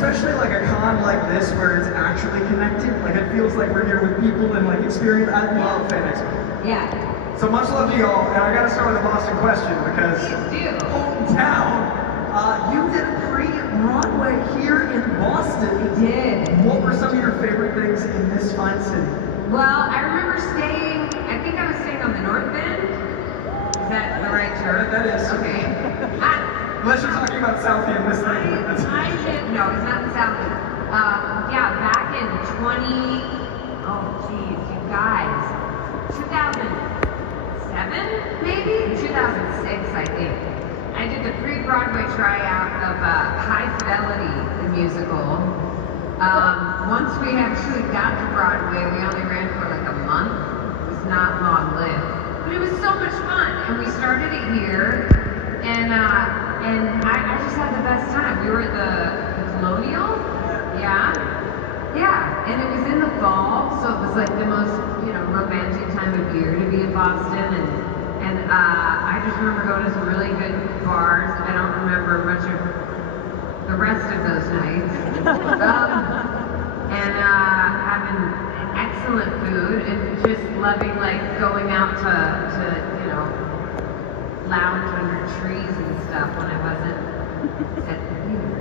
especially like a con like this where it's actually connected. Like it feels like we're here with people and like experience. I love Fan Expo. Yeah. So much love to y'all, and I gotta start with a Boston question because hometown, you did a pre-Broadway here in Boston. We did. What were some of your favorite things in this fine city? Well, I remember staying, I think I was staying on the North End. Is that the right term? That is. Okay. Unless you're talking about South End, this thing. No, it's not the South End. Yeah, back in oh geez, you guys, 2007, maybe? 2006, I think. I did the pre-Broadway tryout of High Fidelity, the musical. Once we actually got to Broadway, we only ran for like a month. It was not long-lived. But it was so much fun, and we started it here, and I just had the best time. We were at the Colonial, yeah, and it was in the fall, so it was like the most, romantic time of year to be in Boston, and I just remember going to some really good bars. I don't remember much of the rest of those nights, and having excellent food and just loving like going out to lounge under trees and stuff when I wasn't at the theater.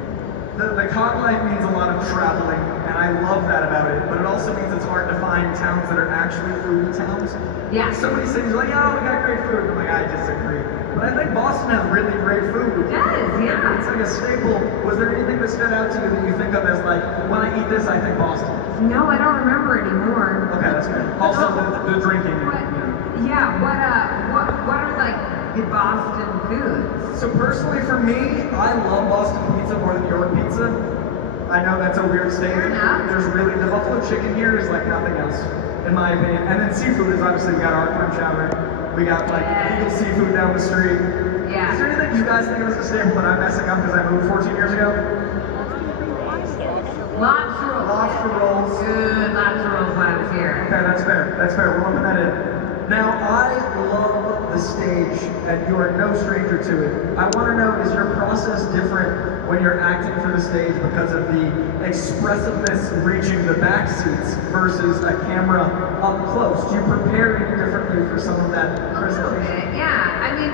The con life means a lot of traveling, and I love that about it, but it also means it's hard to find towns that are actually foodie towns. Yeah. So many cities are like, oh, we got great food. I'm like, I disagree. But I think Boston has really great food. It does, yeah. It's like a staple. Was there anything that stood out to you that you think of as like, when I eat this, I think Boston? No, I don't remember anymore. Okay, that's good. Also, the drinking. Yeah, what are like the Boston foods? So personally for me, I love Boston pizza more than New York pizza. I know that's a weird statement. There's really, the buffalo chicken here is like nothing else, in my opinion. And then seafood is obviously, we got our clam chowder. We got like legal seafood down the street. Yeah. Is there anything you guys think of as a staple that I'm messing up because I moved 14 years ago? Lobster rolls. Lobster rolls. Good lobster rolls when I was here. Okay, that's fair. That's fair. We're lumping that in. Now, I love the stage, and you are no stranger to it. I want to know, is your process different when you're acting for the stage because of the expressiveness reaching the back seats versus a camera up close? Do you prepare any differently for some of that presentation? Yeah, I mean,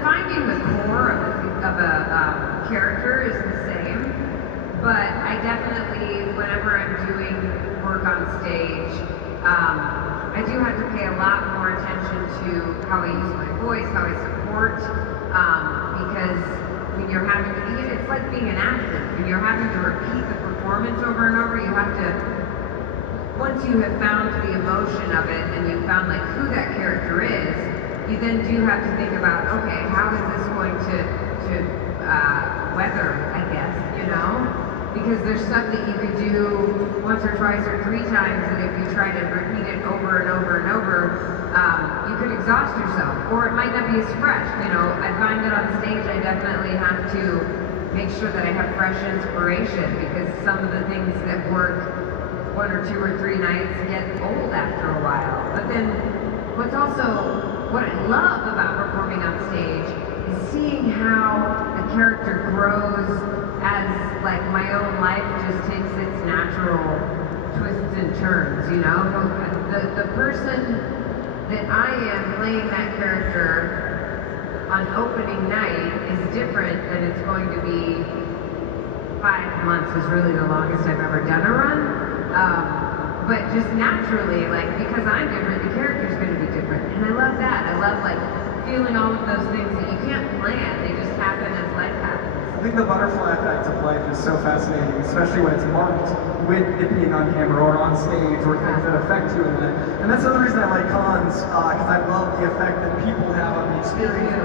finding the core of a character is the same, but I definitely, whenever I'm doing work on stage, I do have to pay a lot more attention to how I use my voice, how I support, because when you're having to, it's like being an actor. When you're having to repeat the performance over and over, you have to, once you have found the emotion of it and you've found like who that character is, you then do have to think about, okay, how is this going to weather, I guess, Because there's stuff that you could do once or twice or three times, and if you try to repeat it over and over and over, you could exhaust yourself, or it might not be as fresh. I find that on stage I definitely have to make sure that I have fresh inspiration, because some of the things that work one or two or three nights get old after a while. But then what I love about performing on stage is seeing how a character grows as like my own life just takes its natural twists and turns, The person that I am playing that character on opening night is different than it's going to be 5 months is really the longest I've ever done a run. But just naturally, like, because I'm different, the character's going to be different. And I love that. I love like feeling all of those things that you can't plan. They just happen as life happens. I think the butterfly effect of life is so fascinating, especially when it's marked with it being on camera or on stage or things that affect you in that. And that's another reason I like cons, because I love the effect that people have on the experience.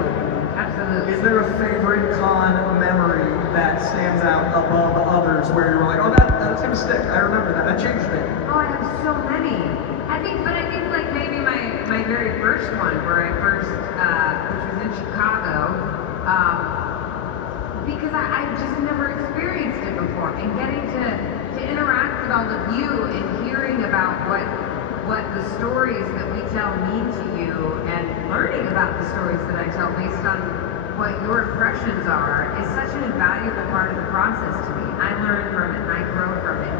Absolutely. Is there a favorite con memory that stands out above others where you're like, oh, that's gonna stick. I remember that. That changed me. Oh, I have so many. I think like maybe my very first one where I first, which was in Chicago, because I just never experienced it before, and getting to interact with all of you and hearing about what the stories that we tell mean to you, and learning about the stories that I tell based on what your impressions are, is such an invaluable part of the process to me. I learn from it and I grow from it.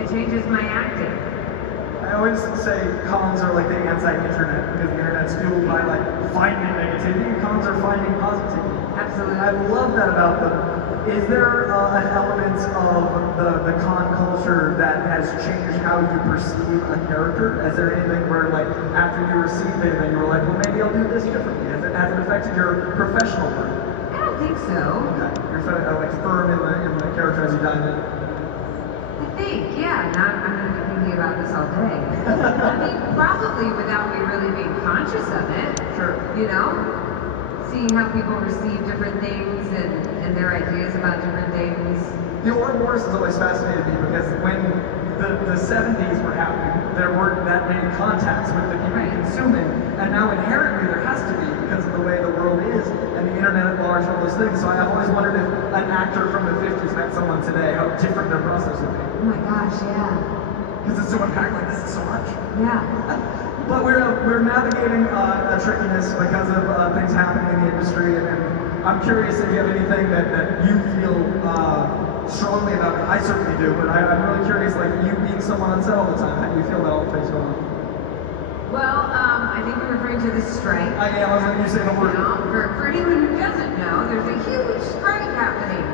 It changes my acting. I always say cons are like the anti-internet because the internet's fueled by like finding negativity, and cons are finding positivity. Absolutely. I love that about them. Is there an element of the con culture that has changed how you perceive a character? Is there anything where like after you received it and you were like, well maybe I'll do this differently? Has it affected your professional work? I don't think so. Okay. You're like firm in the character as you dive in. I think, yeah. Now I'm going to be thinking about this all day. I mean, probably without me really being conscious of it. Sure. You know? Seeing how people receive different things and their ideas about different things. The Old Wars has always fascinated me because when the 70s were happening, there weren't that many contacts with the people consuming, and now inherently there has to be because of the way the world is and the internet at large and all those things. So I've always wondered if an actor from the 50s met someone today, how different their process would be. Oh my gosh, yeah. Because it's so unpacked, like this is so much. Yeah. But we're navigating a trickiness because of things happening in the industry, and I'm curious if you have anything that you feel strongly about. I certainly do, but I'm really curious, like you being someone on set all the time, how do you feel about all the things going on? Well, I think you're referring to the strike. I was letting you say the word. You know, for anyone who doesn't know, there's a huge strike happening.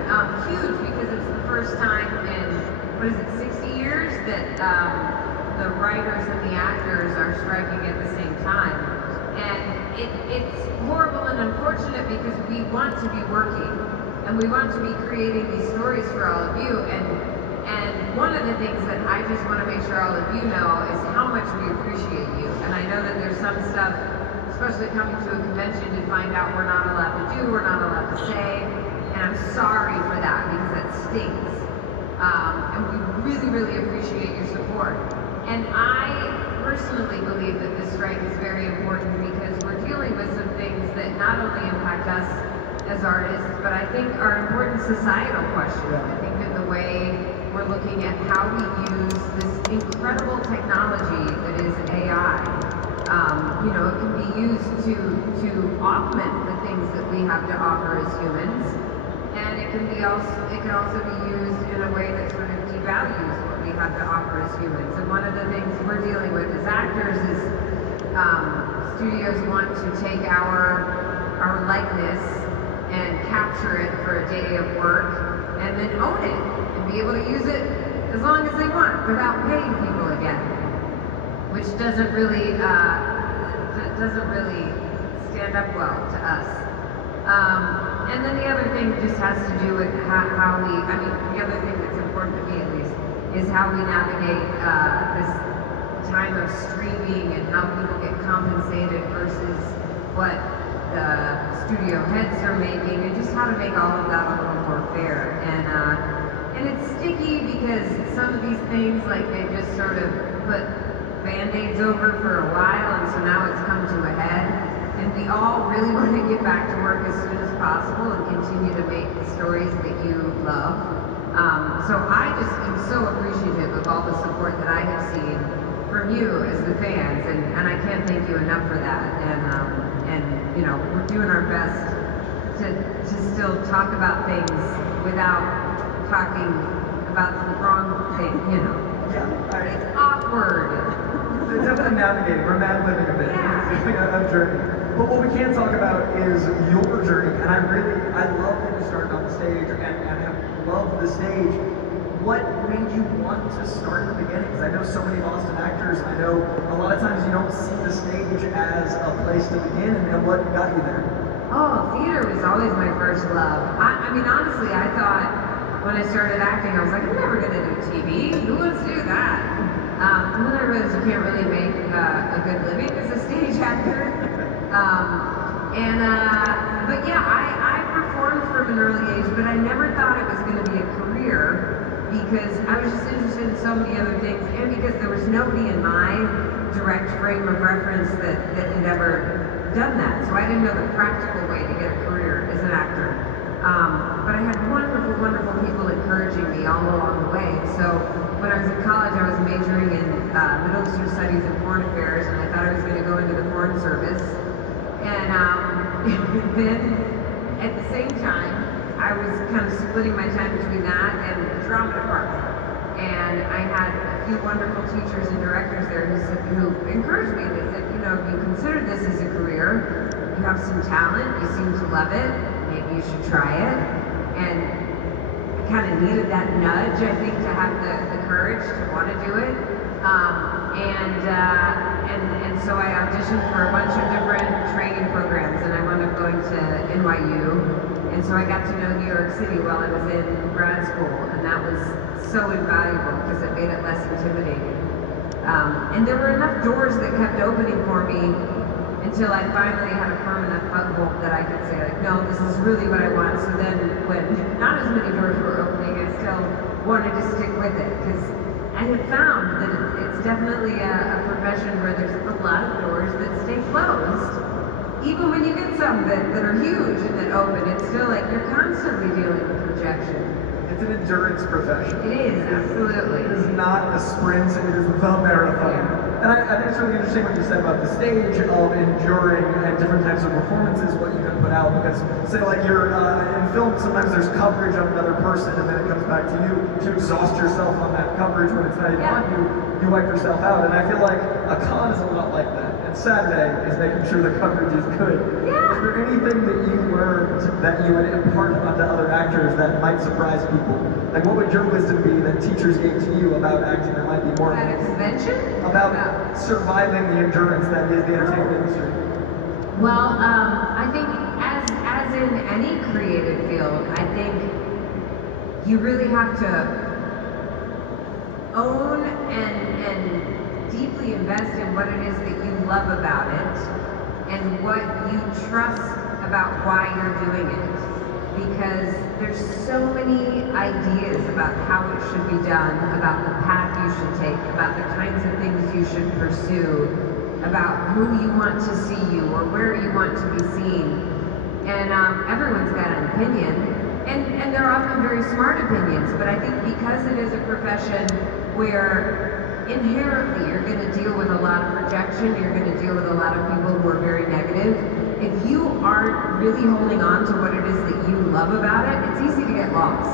Huge because it's the first time in, what is it, 60 years that the writers and the actors are striking at the same time. And it's horrible and unfortunate because we want to be working and we want to be creating these stories for all of you. And one of the things that I just want to make sure all of you know is how much we appreciate you. And I know that there's some stuff, especially coming to a convention, to find out we're not allowed to do, we're not allowed to say. And I'm sorry for that because that stings. And we really, really appreciate your support. And I personally believe that this strike is very important because we're dealing with some things that not only impact us as artists, but I think are important societal questions. I think that the way we're looking at how we use this incredible technology that is AI, you know, it can be used to augment the things that we have to offer as humans, and it can also be used in a way that sort of devalues what we have to offer as humans. And one of the things we're dealing with as actors is studios want to take our likeness and capture it for a day of work and then own it and be able to use it as long as they want without paying people again, which doesn't really stand up well to us. And then the other thing just has to do with how we, I mean, the other thing that's important to me at least is how we navigate this time of streaming and how people get compensated versus what the studio heads are making, and just how to make all of that a little more fair. And it's sticky because some of these things, like they just sort of put band-aids over for a while, and so now it's come to a head. And we all really want to get back to work as soon as possible and continue to make the stories that you love. So I just am so appreciative of all the support that I have seen from you as the fans, and I can't thank you enough for that. And you know, we're doing our best to still talk about things without talking about the wrong thing, you know. Yeah, it's awkward. It's definitely navigating. We're mad-living a bit. Yeah. It's like a journey. But what we can talk about is your journey, and I love that you started on the stage and have loved the stage. What made you want to start in the beginning? Because I know so many Boston actors, I know a lot of times you don't see the stage as a place to begin, and what got you there? Oh, theater was always my first love. I mean, honestly, I thought when I started acting, I was like, I'm never going to do TV. Who wants to do that? And then I realized you can't really make a good living as a stage actor. But yeah, I performed from an early age, but I never thought it was going to be a career because I was just interested in so many other things, and because there was nobody in my direct frame of reference that had ever done that. So I didn't know the practical way to get a career as an actor. But I had wonderful, wonderful people encouraging me all along the way. So when I was in college, I was majoring in Middle Eastern Studies and Foreign Affairs, and I thought I was going to go into the Foreign Service. And then, at the same time, I was kind of splitting my time between that and drama department. And I had a few wonderful teachers and directors there who encouraged me. They said, you know, if you consider this as a career, you have some talent, you seem to love it, maybe you should try it. And I kind of needed that nudge, I think, to have the courage to want to do it. And so I auditioned for a bunch of different training programs, and I wound up going to NYU. And so I got to know New York City while I was in grad school, and that was so invaluable because it made it less intimidating. And there were enough doors that kept opening for me until I finally had a firm enough foothold that I could say, like, no, this is really what I want. So then when not as many doors were opening, I still wanted to stick with it because I have found that it's definitely a profession where there's a lot of doors that stay closed. Even when you get some that are huge and that open, it's still like you're constantly dealing with rejection. It's an endurance profession. It is, absolutely. It is not a sprint, it is the marathon. Yeah. And I think it's really interesting what you said about the stage of enduring and different types of performances, what you can put out, because say like you're in film, sometimes there's coverage of another person and then it comes back to you to exhaust yourself on that coverage when it's not even on you, you wipe yourself out. And I feel like a con is a lot like that. And Saturday is making sure the coverage is good. Yeah. Is there anything that you learned that you would impart onto other actors that might surprise people? Like what would your wisdom be that teachers gave to you about acting that might be more At a convention? about surviving the endurance that is the entertainment industry? Well, I think as in any creative field, I think you really have to own and deeply invest in what it is that you love about it and what you trust about why you're doing it. Because there's so many ideas about how it should be done, about the path you should take, about the kinds of things you should pursue, about who you want to see you or where you want to be seen. And everyone's got an opinion, and they're often very smart opinions, but I think because it is a profession where inherently you're going to deal with a lot of rejection, you're going to deal with a lot of people who are very negative. If you aren't really holding on to what it is that you love about it, it's easy to get lost.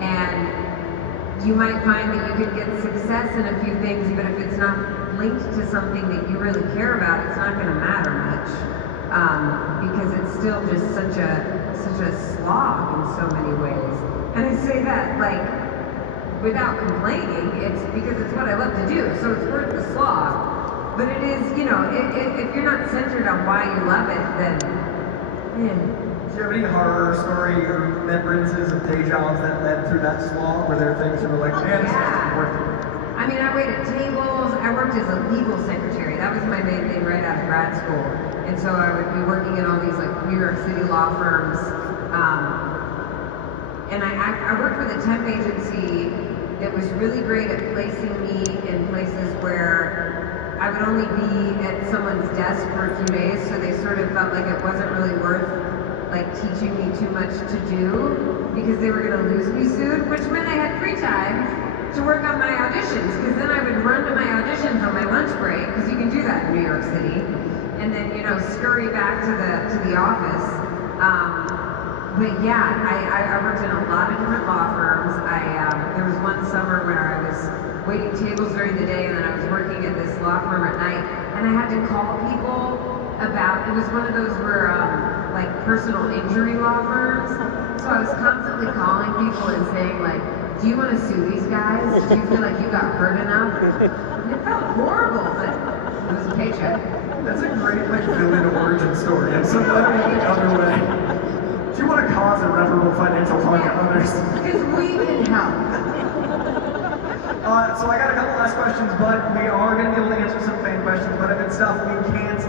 And you might find that you can get success in a few things, but if it's not linked to something that you really care about, it's not going to matter much. Because it's still just such a slog in so many ways. And I say that like without complaining, it's because it's what I love to do, so it's worth the slog. But it is, you know, if you're not centered on why you love it, then, yeah. Do you have any horror story or remembrances of day jobs that led through that slog? Were there things you were like, man, this is worth it? I mean, I waited tables. I worked as a legal secretary. That was my main thing right out of grad school. And so I would be working in all these like New York City law firms. And I worked with a temp agency that was really great at placing me in places where I would only be at someone's desk for a few days, so they sort of felt like it wasn't really worth like teaching me too much to do because they were going to lose me soon, which meant I had free time to work on my auditions, because then I would run to my auditions on my lunch break, because you can do that in New York City, and then, you know, scurry back to the office. But yeah, I worked in a lot of different law firms. There was one summer where I was waiting tables during the day, and then I was working at this law firm at night, and I had to call people about, it was one of those where, like personal injury law firms, so I was constantly calling people and saying like, do you want to sue these guys? Do you feel like you got hurt enough? And it felt horrible, but it was a paycheck. That's a great like villain origin story. I'm so glad we went the other way. Do you want to cause irreparable financial harm to others? Because we can help. So I got a couple last questions, but we are going to be able to answer some fan questions, but if it's stuff we can't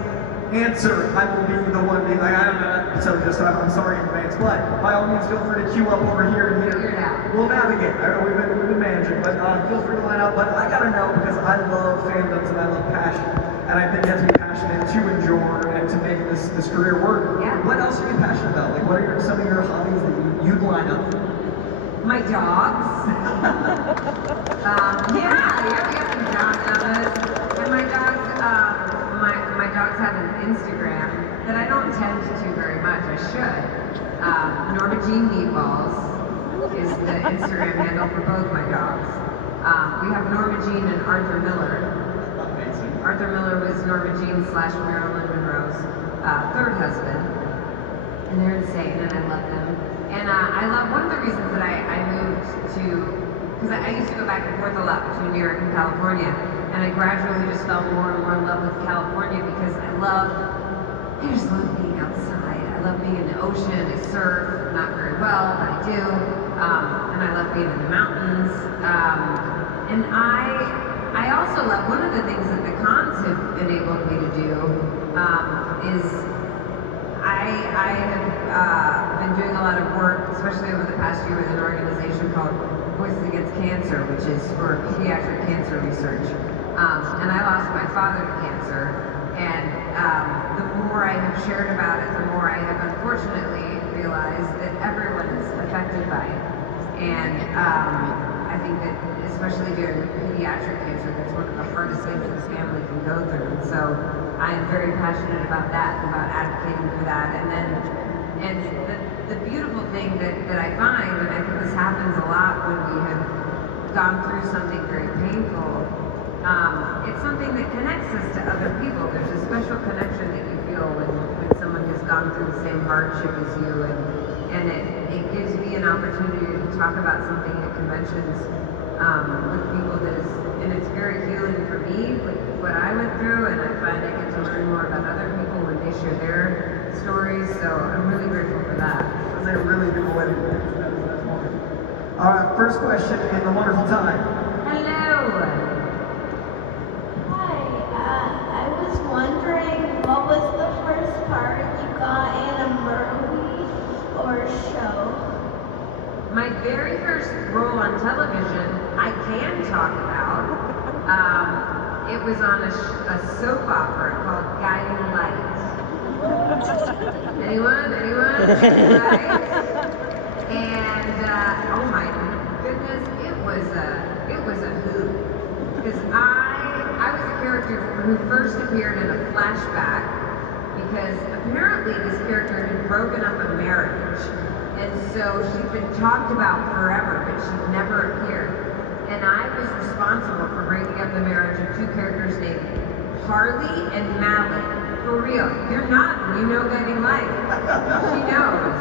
answer, I will be the one being like, I don't know, so just I'm sorry in advance, but by all means feel free to queue up over here and here. Figure it out. We'll navigate. We've been managing, but feel free to line up. But I gotta know because I love fandoms and I love passion, and I think you have to be passionate to endure and to make this career work. Yeah. What else are you passionate about? Like, what are some of your hobbies that you'd line up? My dogs. Yeah, we have some dogs on us. And my dogs, my dogs have an Instagram that I don't tend to very much. I should. Norma Jean Meatballs is the Instagram handle for both my dogs. We have Norma Jean and Arthur Miller. Arthur Miller was Norma Jean / Marilyn Monroe's third husband. And they're insane, and I love them. And I love, one of the reasons that I moved to, because I used to go back and forth a lot between New York and California, and I gradually just fell more and more in love with California because I just love being outside. I love being in the ocean. I surf, not very well, but I do. And I love being in the mountains. And I also love, one of the things that the cons have enabled me to do is I have been doing a lot of work, especially over the past year, with an organization called Voices Against Cancer, which is for pediatric cancer research. And I lost my father to cancer, and the more I have shared about it, the more I have unfortunately realized that everyone is affected by it. And I think that, especially during pediatric cancer, that's one of the hardest things this family can go through. And so I am very passionate about that, about advocating for that. And the beautiful thing that I find, and I think this happens a lot when we have gone through something very painful, it's something that connects us to other people. There's a special connection that you feel when someone has gone through the same hardship as you, and it gives me an opportunity to talk about something at conventions with people and it's very healing for me, with what I went through, and I find I get to learn more about other people when they share their stories, so I'm really grateful for that. That's a really good way to do it. That's wonderful. All right, first question in the wonderful time. Hello. Hi, I was wondering, what was the first part you got in a movie or show? My very first role on television, I can talk about. It was on a soap opera called Guiding Light. Anyone? Right? And oh my goodness, it was a hoot. Because I was a character who first appeared in a flashback, because apparently this character had broken up a marriage. And so she'd been talked about forever, but she'd never appeared. And I was responsible for breaking up the marriage of two characters named Harley and Mallet. For real. You're not, you know Guiding Light. She knows.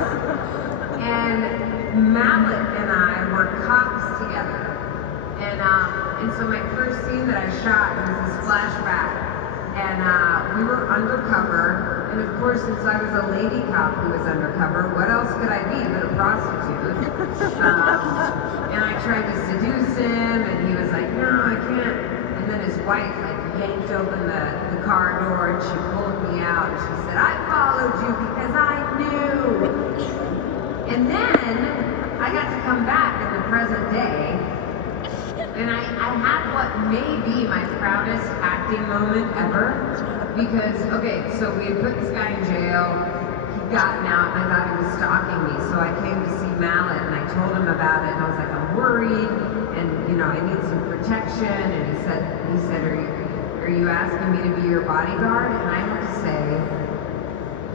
And Mallet and I were cops together. And so my first scene that I shot was this flashback. And we were undercover. And of course, since I was a lady cop who was undercover, what else could I be but a prostitute? And I tried to seduce him, and he was like, no, I can't. And then his wife yanked open the car door, and she pulled me out, and she said, I followed you because I knew. And then I got to come back in the present day, and I had what may be my proudest acting moment ever. Because, okay, so we had put this guy in jail, he'd gotten out, and I thought he was stalking me, so I came to see Mallet, and I told him about it, and I was like, I'm worried, and, I need some protection, and he said, are you asking me to be your bodyguard? And I had to say,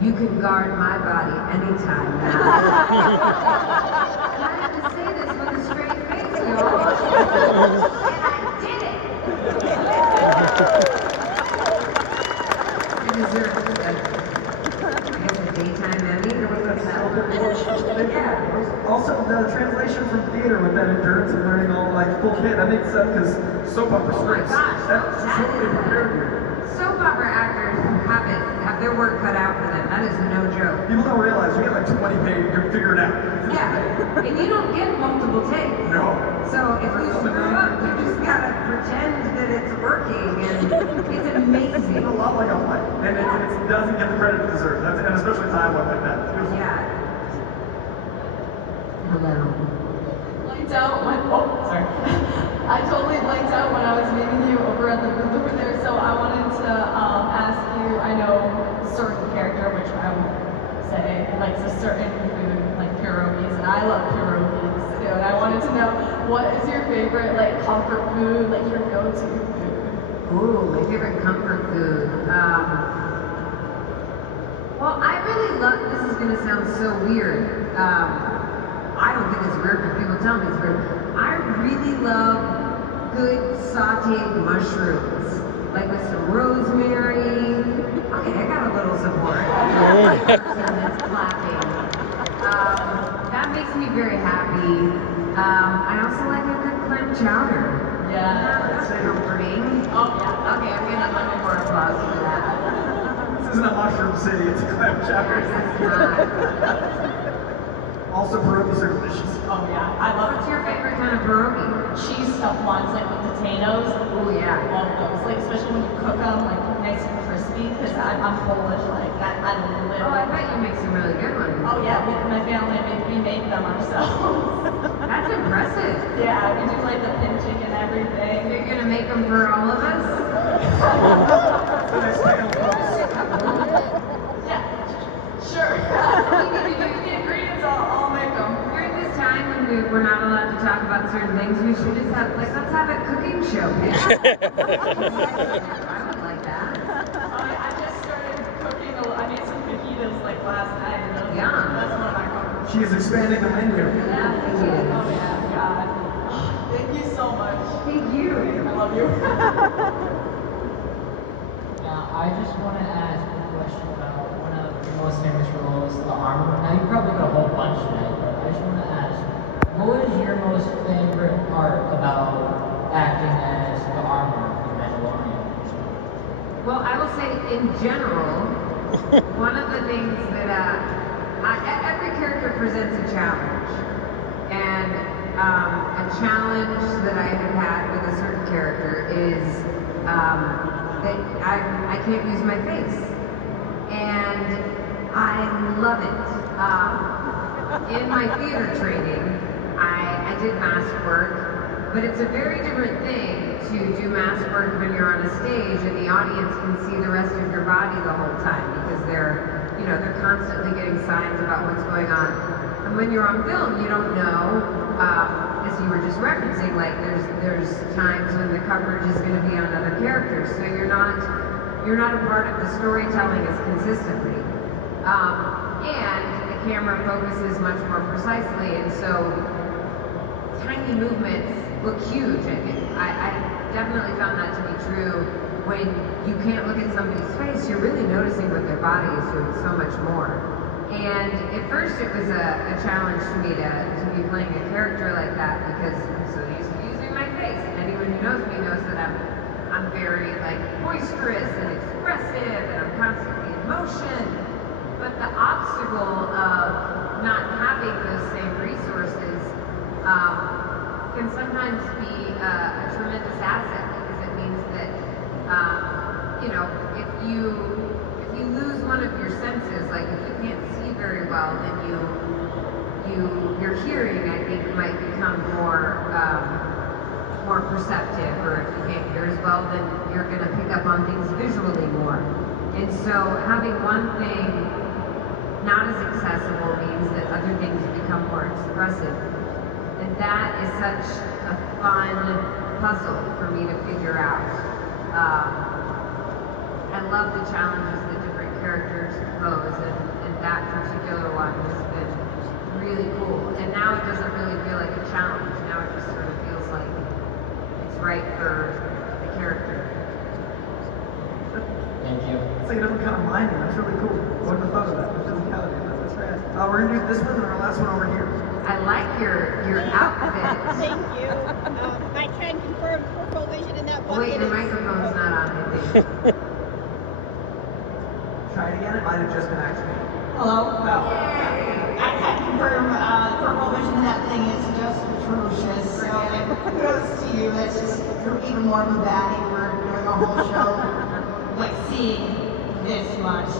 you can guard my body anytime, Mallet. And I had to say this with a straight face, y'all, and I did it! Deserve a daytime Emmy. There was that yeah. Also, the translation from theater with that endurance and learning all full hit. That makes sense because soap opera scripts. Oh my gosh, that totally prepared you. Soap opera actors have their work cut out for them. That is no joke. People don't realize you get 20 pages, you're figured out. Yeah, and you don't get multiple takes. No. So if you screw up, you just gotta pretend that it's working, and it's amazing. It's a lot like a play, and it doesn't get the credit it deserves. And especially time like that. Yeah. Hello. Blanked out when, sorry. I totally blanked out when I was meeting you over at the booth over there, so I wanted to ask you, I know a certain character, which I won't say, likes a certain food, like pierogies, and I love pierogies too, and I wanted to know, what is your favorite, comfort food, your go-to food? Ooh, my favorite comfort food. Well, I really love, this is going to sound so weird. I don't think it's weird, but people tell me it's weird. I really love good sauteed mushrooms, like with some rosemary. Okay, I got a little support. That's clapping. That makes me very happy. I also like a good clam chowder. Yeah. That's comforting. Oh yeah. Okay, I'm getting a little more applause for that. This isn't a mushroom city, it's a clam chowder. It's not. Also, pierogies are delicious. Oh yeah. I love What's your favorite kind of pierogi? cheese stuffed ones, like with potatoes. Oh yeah. Love those. Like especially when you cook them, like nice and crispy. Because I'm Polish, like I love it. Oh, I bet you make some really good ones. Oh yeah, my family we make them ourselves. That's impressive. Yeah, we do like the pinching and everything. You're gonna make them for all of us? The next panel, folks. Yeah, sure. You give me the ingredients, I'll make them. During this time when we're not allowed to talk about certain things, we should just have, like, let's have a cooking show. I would like that. I just started cooking. I made some fajitas like last night. And those, Yum. that's one of my favorites. She is expanding the menu. Yeah, thank you. Oh yeah, God. Thank you so much. Thank you. I love you. Now, I just want to ask a question about one of your most famous roles, the armor. Now, you probably got a whole bunch tonight, but I just want to ask, what was your most favorite part about acting as the armor of Mandalorian? Well, I will say in general, one of the things that every character presents a challenge, and a challenge that I have had with a certain character is that I can't use my face, and I love it. In my theater training, I did mask work, but it's a very different thing to do mask work when you're on a stage and the audience can see the rest of your body the whole time because they're constantly getting signs about what's going on. And when you're on film, you don't know, as you were just referencing, like there's times when the coverage is going to be on other characters, so you're not a part of the storytelling as consistently. And the camera focuses much more precisely, and so tiny movements look huge. I definitely found that to be true. When you can't look at somebody's face, you're really noticing what their body is doing so much more. And at first it was a challenge to me to be playing a character like that because I'm so used to using my face. And anyone who knows me knows that I'm very like boisterous and expressive and I'm constantly in motion. But the obstacle of not having those same resources can sometimes be a tremendous asset because it means that if you lose one of your senses, like if you can't see very well, then your hearing, I think, might become more perceptive, or if you can't hear as well, then you're going to pick up on things visually more. And so having one thing not as accessible means that other things become more expressive. And that is such a fun puzzle for me to figure out. I love the challenges that different characters pose, and that particular one has been really cool. And now it doesn't really feel like a challenge. Now it just sort of feels like it's right for the character. Thank you. It's like a different kind of minding. That's really cool. I wouldn't have thought of that. The physicality. That's rad. We're gonna do this one and our last one over here. I like your outfit. Thank you. I can confirm purple vision in that bucket. Wait, your microphone's not on, I think. Try it again. It might have just been accident. Hello? Oh. I can confirm purple vision in that thing is just atrocious. So kudos to you. That's just you're even more of a baddie for doing a whole show. Like seeing this much.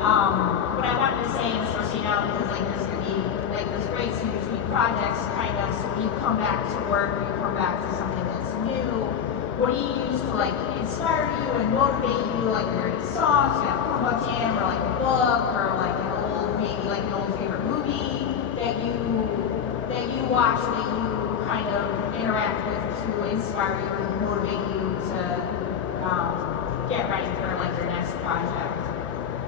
What I wanted to say, and especially now because like there's gonna be like this breaks in between projects, kind of. So when you come back to work, when you come back to something that's new, what do you use to like inspire you and motivate you? Like are there any songs you have come up jam, or like a book, or like an old maybe like an old favorite movie that you watch, that you kind of interact with to inspire you and motivate you to get ready for like your next project?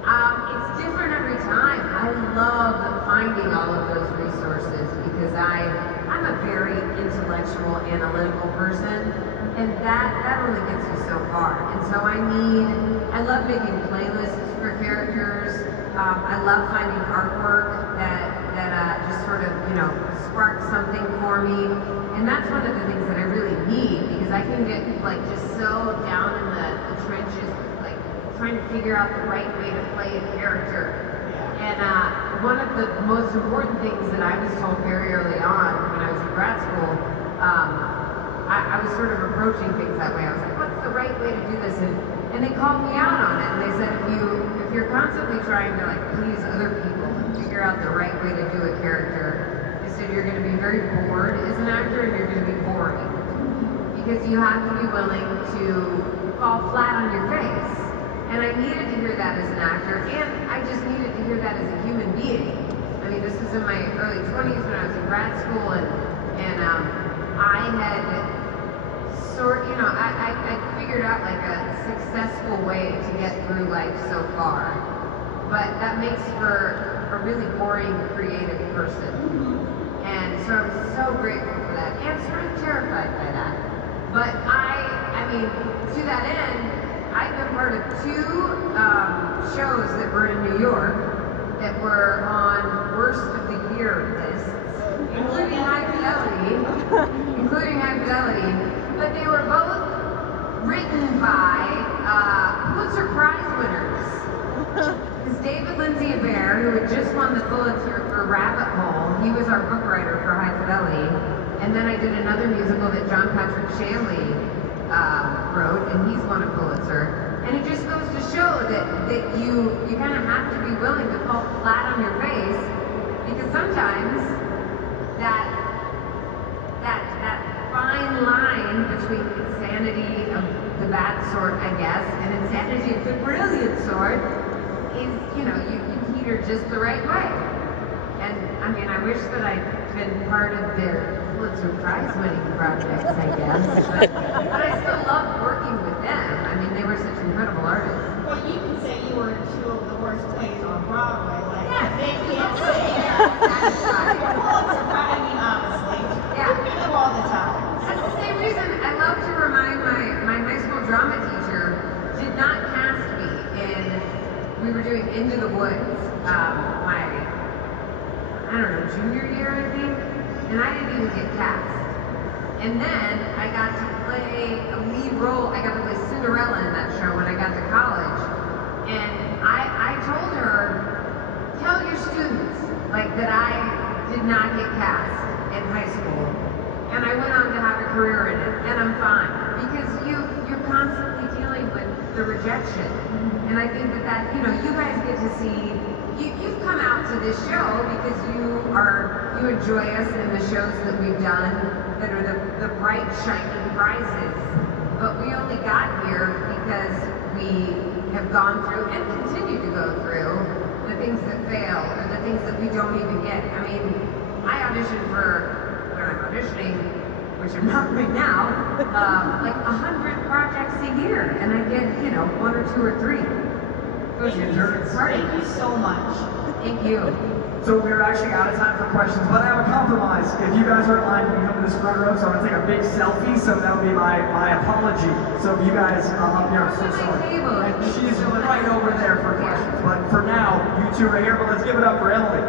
It's different every time. I love finding all of those resources because I'm a very intellectual, analytical person, and that only gets you so far. And so I love making playlists for characters. I love finding artwork that just sort of, sparks something for me. And that's one of the things that I really need because I can get like just so down in the trenches, like trying to figure out the right way to play a character. And one of the most important things that I was told very early on when I was in grad school, I was sort of approaching things that way. I was like, what's the right way to do this? And they called me out on it. And they said, if you're constantly trying to like please other people and figure out the right way to do a character, they said you're going to be very bored as an actor and you're going to be boring. Because you have to be willing to fall flat on your face. And I needed to hear that as an actor, and I just needed to hear that as a human being. I mean, this was in my early 20s when I was in grad school, and I had I figured out like a successful way to get through life so far. But that makes for a really boring, creative person. And so I'm so grateful for that, and sort of terrified by that. But I mean, to that end, I've been part of 2 shows that were in New York that were on worst of the year lists, including High Fidelity, but they were both written by Pulitzer Prize winners. Because David Lindsay Abaire, who had just won the Pulitzer for Rabbit Hole, he was our book writer for High Fidelity, and then I did another musical that John Patrick Shanley wrote, and he's won a Pulitzer. And it just goes to show that you kind of have to be willing to fall flat on your face, because sometimes that fine line between insanity of the bad sort, I guess, and insanity of the brilliant sort is, you can teeter just the right way. And I mean, I wish that I'd been part of their Pulitzer Prize winning projects, I guess. But I still loved working with them. I mean, they were such incredible artists. Well, you can say you were in 2 of the worst plays on Broadway. Like, Yeah. they can't say that. Pulitzer Prize, I mean, honestly. Yeah. You know all the time. That's the same reason I love to remind my high school drama teacher did not cast me in, we were doing Into the Woods, my, I don't know, junior year, I think, and I didn't even get cast. And then I got to play a lead role, I got to play Cinderella in that show when I got to college. And I told her, tell your students, like, that I did not get cast in high school. And I went on to have a career in it, and I'm fine. Because you're constantly dealing with the rejection. And I think that you guys get to see, you've come out to this show because you enjoy us in the shows that we've done that are the bright, shining prizes. But we only got here because we have gone through and continue to go through the things that fail or the things that we don't even get. I mean, I auditioned for, when I'm auditioning, which I'm not right now, like 100 projects a year, and I get, 1 or 2 or 3. Thank you so much. Thank you. So we're actually out of time for questions, but I have a compromise. If you guys are in line, you can come to this front row, so I'm gonna take a big selfie, so that would be my apology. So you guys up here, I'm so sorry. And she's right over there for questions. But for now, you 2 are here, but let's give it up for Emily.